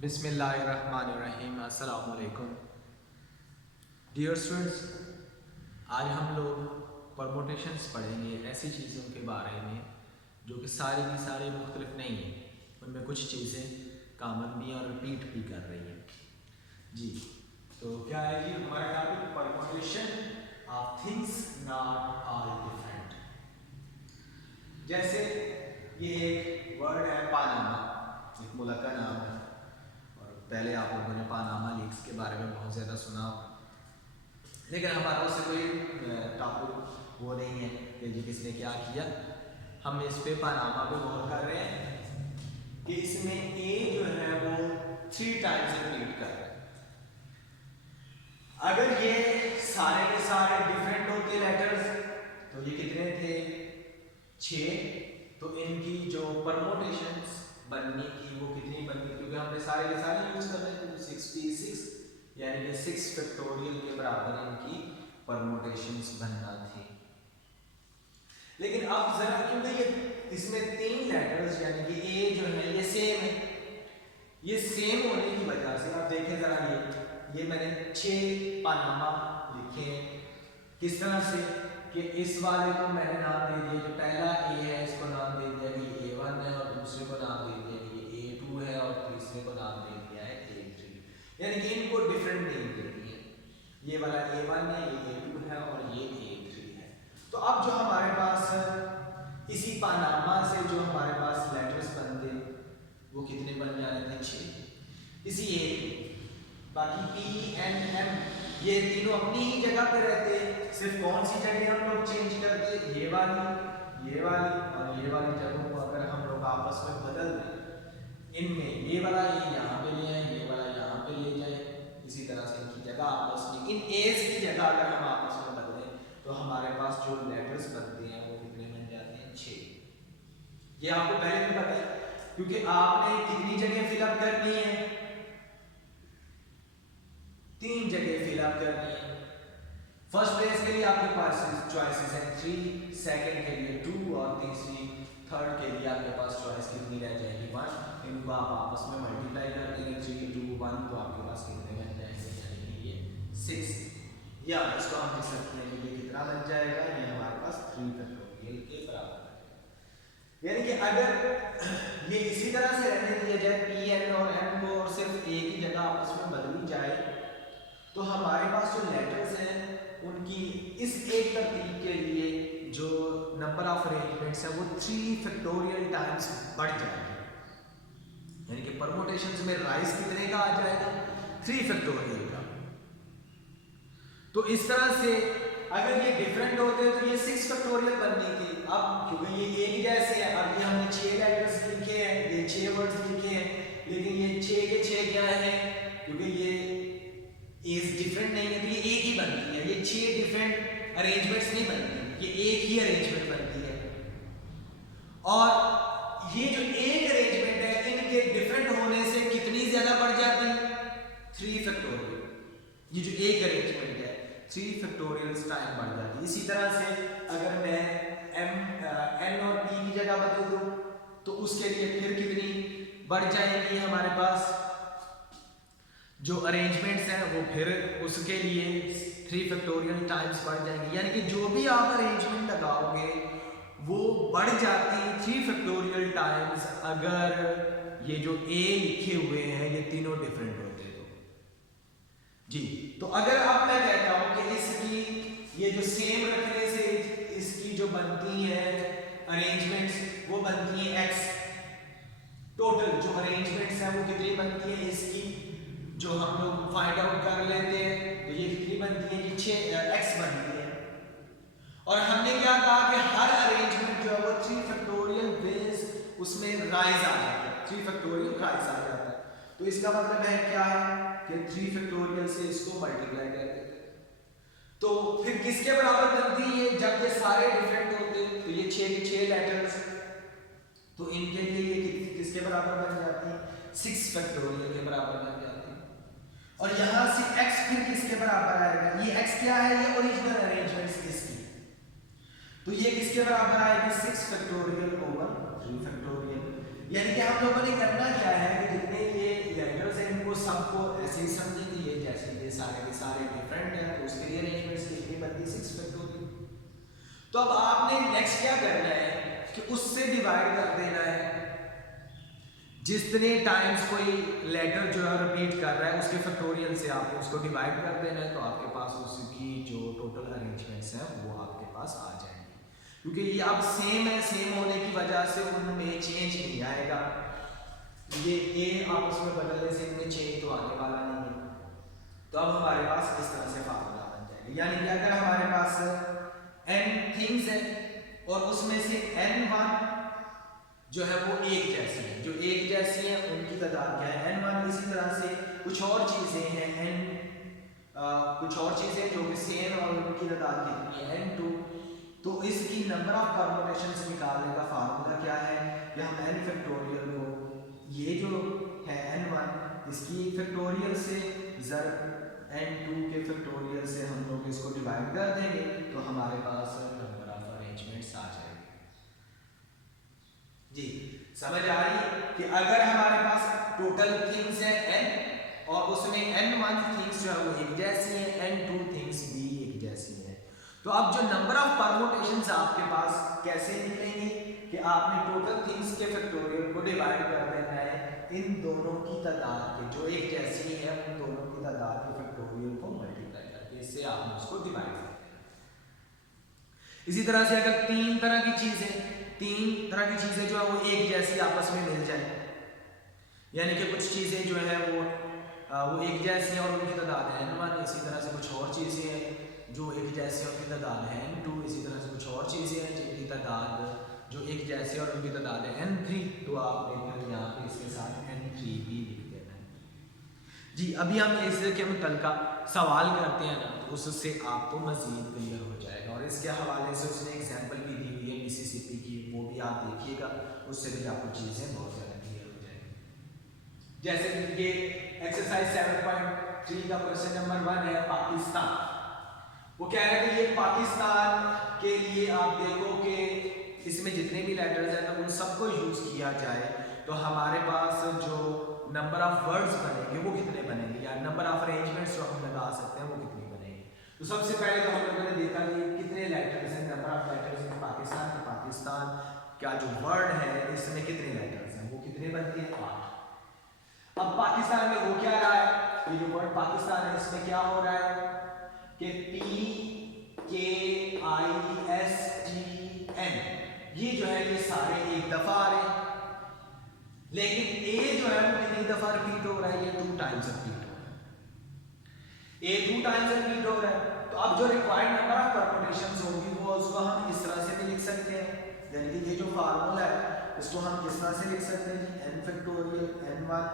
बिस्मिल्लाहिर्रहमानिर्रहीम। अस्सलाम वालेकुम डियर स्टूडेंट्स, आज हम लोग परमोटेशंस पढ़ेंगे, ऐसी चीज़ों के बारे में जो कि सारी की सारी मुख्तलिफ नहीं है, उनमें कुछ चीज़ें कामन भी हैं और रिपीट भी कर रही हैं। जी तो क्या है जी हमारा topic permutation of things not all different. जैसे ये एक वर्ड है पानामा, एक मुल्क का नाम है और पहले आप लोगों ने पानामा लीक्स के बारे में बहुत ज़्यादा सुना होगा, लेकिन हमारे पास कोई टॉपिक वो नहीं है कि जी किसने क्या किया। हम इस पे पानामा पे गौर कर रहे हैं कि इसमें ए जो है वो 3 टाइम्स रिपीट कर रहा है। अगर ये सारे के सारे डिफरेंट होते लेटर्स तो ये कितने थे? 6। तो इनकी जो परमोटेशंस बनने की वो कितनी बननी, क्योंकि हमने सारे के सारे यूज कर रहे हैं, तो 66 यानी कि 6 फैक्टोरियल के बराबर इनकी परमोटेशंस बनना थी। लेकिन अब जरा क्योंकि ये इसमें 3 लेटर्स यानी कि ए जो है ये सेम है, ये सेम होने की वजह से आप देखें जरा ये मैंने 6 पानामा लिखे हैं। किस तरह से कि इस वाले को मैंने नाम दे दिया, जो पहला ए है इसको नाम दे दिया कि ये A1 है, और दूसरे को नाम दे दिया कि ये A2 है, और तीसरे को नाम दे दिया है A3, यानी कि इनको डिफरेंट नेम दे दिए। ये वाला A1 है, ये A2 है और ये A3 है। तो अब जो हमारे पास इसी पानामा से जो हमारे पास लेटर्स बनते वो कितने बन जाने थे? 6। इसी ए बाकी P, N, M ये तीनों अपनी ही जगह पे रहते, सिर्फ कौन सी जगह हम लोग चेंज करते? ये वाली और ये वाली जगहों को अगर हम लोग आपस में बदल दें, इनमें ये वाला ये यहाँ पे ले आए, ये वाला यहाँ पे ले जाए, इसी तरह से इनकी जगह आपस में इन एज की जगह अगर हम आपस में बदलें तो हमारे पास जो लेटर्स बनते हैं वो कितने बन जाते हैं? 6। ये आपको पहले भी पता है क्योंकि आपने कितनी जगह फिलअप करनी है? 3 जगह फिलअप करनी है। फर्स्ट प्लेस के लिए आपके पास चॉइसेस हैं 3, सेकंड के लिए 2 और तीसरी थर्ड के लिए आपके पास चॉइस कितनी रह जाएगी? 1। इनको आप आपस में मल्टीप्लाई कर देंगे 3, 2, 1 तो आपके पास कितने बन जाएंगे? यानी कि ये 6, या इसको हम लिख सकते हैं कि ये कितना बन जाएगा? ये हमारे पास 3 फैक्टोरियल के बराबर है। यानी कि अगर ये इसी तरह से रहने दिया जाए P, N और M को और सिर्फ एक ही जगह आपस में बदली जाए तो हमारे पास जो लेटर्स हैं उनकी इस एक तरतीब के लिए जो नंबर ऑफ अरेंजमेंट्स है वो 3 फैक्टोरियल टाइम्स बढ़ जाएगी। यानी कि परमोटेशंस में राइज कितने का आ जाएगा? 3 फैक्टोरियल का। तो इस तरह से अगर ये डिफरेंट होते तो ये 6 फैक्टोरियल बननी थी। अब क्योंकि ये एक जैसे है, अब ये हमने 6 लेटर्स लिखे हैं, ये 6 वर्ड्स लिखे हैं, लेकिन ये 6 के 6 क्या है? क्योंकि ये एज डिफरेंट नहीं है तो ये एक ही बनती है, ये 6 डिफरेंट अरेंजमेंट्स नहीं बनती, ये एक ही अरेंजमेंट बनती है। और ये जो एक अरेंजमेंट है इनके डिफरेंट होने से कितनी ज्यादा बढ़ जाती? 3 फैक्टोरियल। ये जो एक अरेंजमेंट है 3 फैक्टोरियल टाइम बढ़ जाती है। इसी तरह से अगर मैं N और P की जगह बदल दूं तो उसके लिए फिर कितनी बढ़ जाएगी? हमारे पास जो अरेंजमेंट्स हैं वो फिर उसके लिए 3 फैक्टोरियल टाइम्स बढ़ जाएंगे। यानी कि जो भी आप अरेंजमेंट लगाओगे वो बढ़ जाती 3 फैक्टोरियल टाइम्स अगर ये जो A लिखे हुए हैं ये तीनों डिफरेंट होते तो। जी तो अगर अब मैं कहता हूं कि इसकी ये जो सेम रखने से इसकी जो बनती है अरेंजमेंट्स वो बनती है X। टोटल जो अरेंजमेंट्स हैं वो कितनी बनती है इसकी, जो हम लोग फाइंड आउट कर लेते हैं तो ये कितनी बनती है? कि 6x बनती है। और हमने क्या कहा कि हर अरेंजमेंट जो है वो 3 फैक्टोरियल बेस उसमें राइज आ जाता है, 3 फैक्टोरियल राइज आ जाता है। तो इसका मतलब है क्या है कि 3 फैक्टोरियल से इसको मल्टीप्लाई कर देते हैं तो फिर किसके बराबर बनती है? जब ये सारे डिफरेंट होते हैं तो ये 6 के 6 लेटर्स तो इनके लिए ये किसके बराबर बन जाती है? 6 फैक्टोरियल के बराबर बन जाती है। और यहां से x फिर किसके बराबर आएगा? ये x क्या है? ये ओरिजिनल अरेंजमेंट्स इसकी, तो ये किसके बराबर आएगी? 6 फैक्टोरियल ओवर 3 फैक्टोरियल। यानी कि हम लोगों ने करना क्या है कि जितने ये लेटर्स उसको ऐसे ही समझे कि ये जैसे ये सारे के सारे डिफरेंट हैं तो उसके लिए अरेंजमेंट्स कितनी बनती 6 फैक्टोरियल। तो अब आपने नेक्स्ट क्या करना है कि उससे डिवाइड कर देना है, जितने टाइम्स कोई लेटर जो है रिपीट कर रहा है उसके फैक्टोरियल से आपने उसको डिवाइड कर देना है, तो आपके पास उसकी जो टोटल अरेंजमेंट्स हैं वो आपके पास आ जाएंगे। क्योंकि ये अब सेम है, सेम होने की वजह से उनमें चेंज नहीं आएगा, ये ए आपस में बदलने से इनमें चेंज तो आने वाला नहीं है। तो अब हमारे पास इस तरह से फार्मूला बन जाएगा, यानी कि अगर हमारे पास n थिंग्स है और उसमें से n1 जो है वो एक जैसी है, जो एक जैसी है उनकी तादाद क्या है n1। इसी तरह से कुछ और चीजें हैं कुछ और चीजें जो कि सेम और उनकी तादाद कितनी है n2। तो इसकी नंबर ऑफ परम्यूटेशंस निकालने का फार्मूला क्या है कि हम n फैक्टोरियल को ये जो है n1 इसकी फैक्टोरियल से ज़रूर n2 के फैक्टोरियल से हम लोग इसको डिवाइड कर देंगे तो हमारे पास नंबर ऑफ अरेंजमेंट्स आ जाएंगे। जी समझ आ रही है कि अगर हमारे पास टोटल थिंग्स है n और उसमें n1 थिंग्स जो है वो एक जैसी है, n2 थिंग्स भी एक जैसी है, तो अब जो नंबर ऑफ परम्यूटेशंस आपके पास कैसे निकलेंगे कि आपने टोटल थिंग्स के फैक्टोरियल को डिवाइड कर देना है इन दोनों की तादाद के, जो एक जैसी है उन दोनों की तादाद के फैक्टोरियल को मल्टीप्लाई करके इससे आपने उसको डिवाइड कर देना। इसी तरह से अगर तीन तरह की चीजें जो है वो एक जैसी आपस में मिल जाए, यानी कि कुछ चीजें जो है वो एक जैसी हैं और उनकी तादाद है n1, इसी तरह से कुछ और चीजें हैं जो एक जैसी हैं उनकी तादाद है n2, इसी तरह से कुछ और चीजें हैं जिनकी तादाद जो एक जैसे और उनकी तादाद है n3, तो आपने फिर यहाँ पे इसके साथ n3 भी लिख देना है। जी अभी हम इससे के मुतल्लिका सवाल करते हैं ना तो उससे आपको मजीद क्लियर हो जाएगा, और इसके हवाले से उसने एग्जाम्पल भी दी हुई है मिसिसिपी की, वो भी आप देखिएगा, उससे भी आपको चीज़ें बहुत ज़्यादा क्लियर हो जाएंगी। जैसे कि ये एक्सरसाइज 7.3 का क्वेश्चन नंबर 1 है पाकिस्तान। वो कह रहे हैं कि ये पाकिस्तान के लिए आप देखो कि इसमें जितने भी लेटर्स हैं तो उन सबको यूज किया जाए तो हमारे पास जो नंबर ऑफ वर्ड्स बनेंगे वो कितने बनेंगे, या नंबर ऑफ अरेंजमेंट्स जो हम लगा सकते हैं वो कितने बनेंगे। तो सबसे पहले तो हम लोगों ने देखा कि कितने लेटर्स हैं, नंबर ऑफ लेटर्स हैं पाकिस्तान के, पाकिस्तान का जो वर्ड है इसमें कितने लेटर्स हैं, वो कितने बनते हैं 8। अब पाकिस्तान में हो क्या रहा है, ये जो वर्ड पाकिस्तान है इसमें क्या हो रहा है कि PKISTN ये जो है ये सारे एक दफा आ रहे हैं, लेकिन ए जो है वो कितनी दफा रिपीट हो रहा है, ये 2 टाइम्स रिपीट हो रहा है, ए 2 टाइम्स रिपीट हो रहा है। तो अब जो रिक्वायर्ड नंबर ऑफ परम्यूटेशंस होगी वो उसको हम इस तरह से भी लिख सकते हैं, यानी कि ये जो फार्मूला है इसको हम किस तरह से लिख सकते हैं जी n फैक्टोरियल n1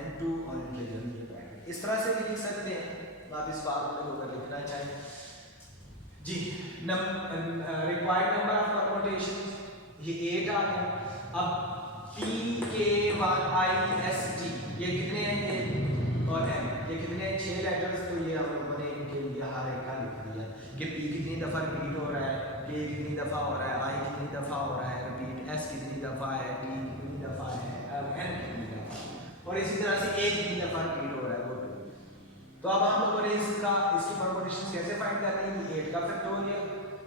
n2 और इनके जरिए ब्रैकेट, इस तरह से भी लिख सकते हैं। आप इस फार्मूले को अगर लिखना चाहें जी, रिक्वायर्ड नंबर ऑफ परम्यूटेशंस ये 8 आते हैं। अब PKIST ये कितने हैं और M ये कितने हैं, 6 लेटर्स, तो ये हम लोगों ने इनके लिए हर एक का लिख दिया कि P कितनी दफा रिपीट हो रहा है, K कितनी दफा हो रहा है, I कितनी दफा हो रहा है रिपीट, S कितनी दफा है, T कितनी दफा है, N कितनी दफा, और इसी तरह से A कितनी दफा रिपीट हो रहा है वो। तो अब हम लोगों ने इसकी परम्यूटेशन कैसे फाइंड करनी है, 8 का फैक्टोरियल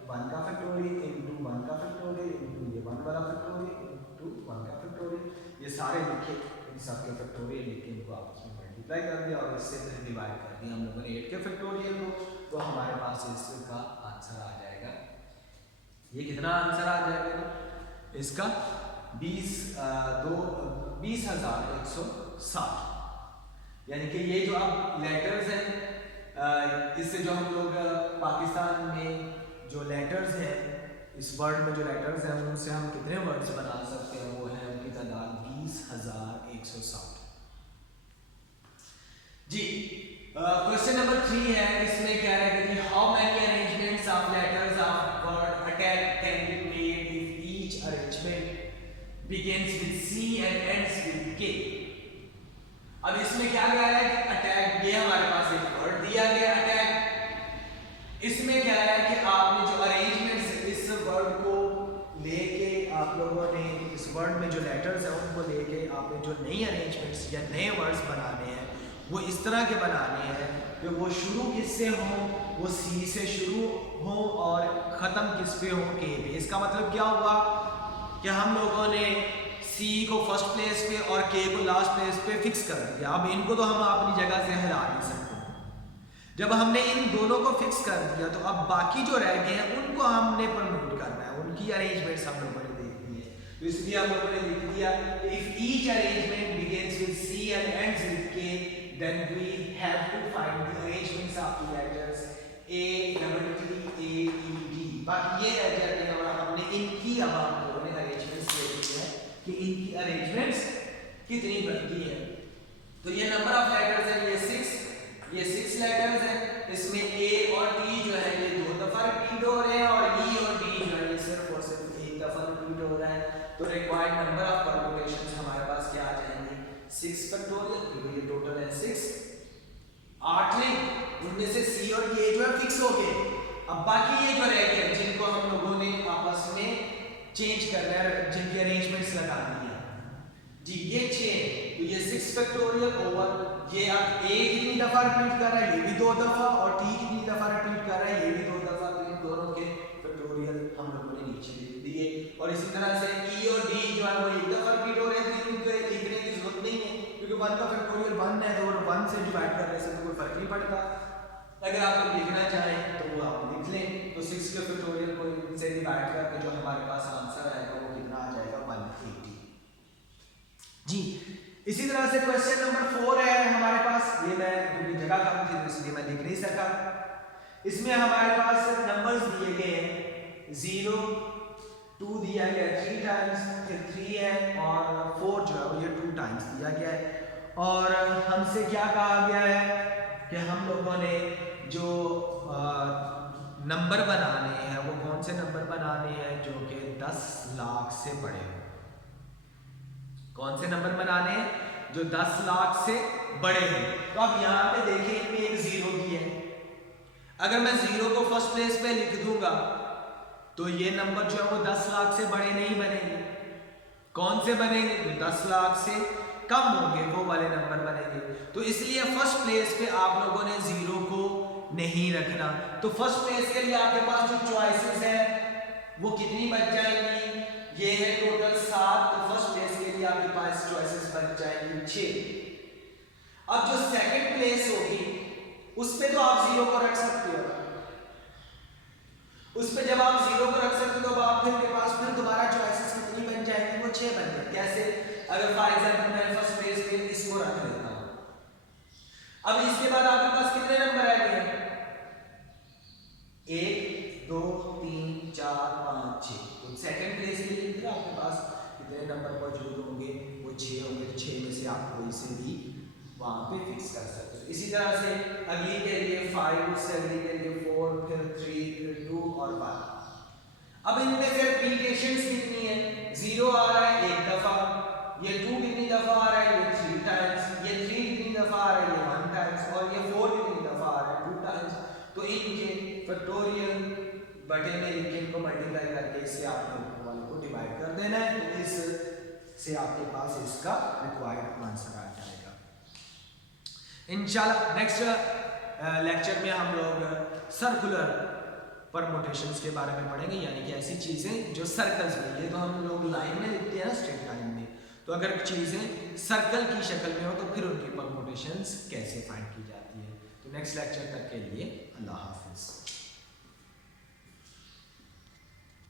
1 का फैक्टोरियल इनटू 1 का फैक्टोरियल इनटू ये 1 वाला फैक्टोरियल इनटू 1 का फैक्टोरियल, ये सारे लिखे इन सब के फैक्टोरियल लिख के इनको आपस में मल्टीप्लाई कर दिया और इससे फिर डिवाइड कर दिया हम लोगों ने 8 के फैक्टोरियल को, तो हमारे पास इसका आंसर आ जाएगा। ये कितना आंसर आ जाएगा इसका 20,160, यानी कि ये जो अब लेटर्स हैं इससे जो हम लोग पाकिस्तान में जो लेटर्स हैं इस वर्ड में जो लेटर्स हैं उनसे हम कितने वर्ड्स बना सकते हैं, वो है उनकी तादाद 20,160। जी क्वेश्चन नंबर 3 है, इसमें कह रहा है कि how many arrangements of letters of word attack can be made if each arrangement begins with C and ends with K। अब इसमें क्या कह रहा है कि अटैक, ये हमारे पास एक वर्ड दिया गया अटैक, इसमें क्या है कि आपने जो अरेंजमेंट्स इस वर्ड को लेके आप लोगों ने इस वर्ड में जो लेटर्स हैं उनको लेके आपने जो नई अरेंजमेंट्स या नए वर्ड्स बनाने हैं वो इस तरह के बनाने हैं कि वो शुरू किससे हो, वो सी से शुरू हो और ख़त्म किस पे हो, के पे। इसका मतलब क्या हुआ कि हम लोगों ने सी को फर्स्ट प्लेस पे और के को लास्ट प्लेस पे फिक्स कर दिया। अब इनको तो हम अपनी जगह से हिला नहीं सकते। जब हमने इन दोनों को फिक्स कर दिया तो अब बाकी जो रह गए हैं उनको हमने प्रमोट करना है, उनकी अरेंजमेंट्स हम लोगों ने देखनी है। तो इसलिए हम लोगों ने लिख दिया if each arrangement begins with C and ends with K then we have to find the arrangements of the letters A double T A E D. बाकी ये रह जाते हैं और हमने इनकी अब हम लोगों ने अरेंजमेंट्स देखी है कि इनकी अरेंजमेंट्स कितनी बनती है। तो ये नंबर ऑफ लेटर्स है, ये 6 लेटर्स हैं। इसमें ए और टी जो है ये 2 दफा रिपीट हो रहे हैं और ई और डी जो है ये सिर्फ और सिर्फ 1 दफा रिपीट हो रहा है। तो रिक्वायर्ड नंबर ऑफ परमुटेशंस हमारे पास क्या आ जाएंगे 6 फैक्टोरियल, क्योंकि ये टोटल है 6। 8 नहीं, उनमें से सी और के जो है फिक्स हो गए। अब बाकी ये जो रह गए जिनको हम लोगों ने आपस में चेंज करना है, जिनकी अरेंजमेंट्स लगानी है जी, ये 6। तो ये 6 फैक्टोरियल ओवर ये अब ए कितनी दफा रिपीट कर रहा है, ये भी 2 दफा, और टी कितनी दफा रिपीट कर रहा है, ये भी 2 दफा। तो इन दोनों के फैक्टोरियल हम लोगों ने नीचे लिख दिए। और इसी तरह से ई और डी जो है वो 1 दफा रिपीट हो रहे हैं, तो इनको लिखने की जरूरत नहीं है क्योंकि 1 का फैक्टोरियल 1 है, तो 1 से डिवाइड करने से तो कोई फर्क नहीं पड़ता। अगर आप लोग लिखना चाहें तो वो आप लिख लें। तो 6 के फैक्टोरियल को इनसे डिवाइड करके जो हमारे पास आंसर आएगा वो कितना आ जाएगा 180 जी। इसी तरह से क्वेश्चन नंबर 4 है हमारे पास। ये मैं क्योंकि जगह कम थी तो इसलिए मैं लिख नहीं सका। इसमें हमारे पास नंबर्स दिए गए हैं 0, 2 दिया गया 3 टाइम्स, फिर 3 है और 4 जो है वो ये 2 टाइम्स दिया गया है। और हमसे क्या कहा गया है कि हम लोगों ने जो नंबर बनाने हैं वो कौन से नंबर बनाने हैं जो कि 10 लाख से बड़े हो। कौन से नंबर बनाने हैं जो 10 लाख से बड़े हैं। तो अब यहाँ पे देखिए इनमें एक 0 भी है। अगर मैं 0 को फर्स्ट प्लेस पे लिख दूंगा तो ये नंबर जो है वो 10 लाख से बड़े नहीं बनेंगे। कौन से बनेंगे, तो 10 लाख से कम होंगे वो वाले नंबर बनेंगे। तो इसलिए फर्स्ट प्लेस पे आप लोगों ने 0 को नहीं रखना। तो फर्स्ट प्लेस के लिए आपके पास जो चॉइसेस है वो कितनी बच जाएंगी, ये है टोटल 7। तो फर्स्ट प्लेस के लिए आपके पास चॉइसेस बच जाएंगी 6। अब जो सेकंड प्लेस होगी उस पे तो आप 0 को रख सकते हो। उस पे जब आप 0 को रख सकते हो तो आपके पास फिर दोबारा चॉइसेस कितनी बन जाएंगी, वो 6 बन जाएंगी। कैसे, अगर फॉर एग्जांपल मैं फर्स्ट प्लेस पे इसको रख लेता हूं, अब इसके बाद आपके पास कितने नंबर आएंगे 1 2 3 4 5 6। तो सेकंड प्लेस के लिए फिर आपके पास कितने नंबर मौजूद होंगे, वो 6 होंगे। तो 6 में से आप कोई से भी वहां पे फिक्स कर सकते हो। इसी तरह से अगली के लिए 5, उससे अगली के लिए 4, फिर 3, फिर 2 और 1। अब इनमें से रिपीटेशंस कितनी है, 0 आ रहा है 1 दफा, ये 2 कितनी दफा आ रहा है, ये 3 टाइम्स, ये 3 कितनी दफा आ रहा है, ये 1 टाइम्स, और ये 4 कितनी दफा आ रहा है 2 टाइम्स। तो इनके फैक्टोरियल बटे में लिख के इनको मल्टीप्लाई करके इससे आप लोगों वाले को डिवाइड कर देना है। तो इस से आपके पास इसका रिक्वायर्ड आंसर आ जाएगा इंशाल्लाह। नेक्स्ट लेक्चर में हम लोग सर्कुलर परमुटेशंस के बारे में पढ़ेंगे, यानी कि ऐसी चीजें जो सर्कल्स में, ये तो हम लोग लाइन में लिखते हैं ना, स्ट्रेट लाइन में, तो अगर चीजें सर्कल की शक्ल में हो तो फिर उनकी परमुटेशंस कैसे फाइंड की जाती है। तो नेक्स्ट लेक्चर तक के लिए अल्लाह हाफिज।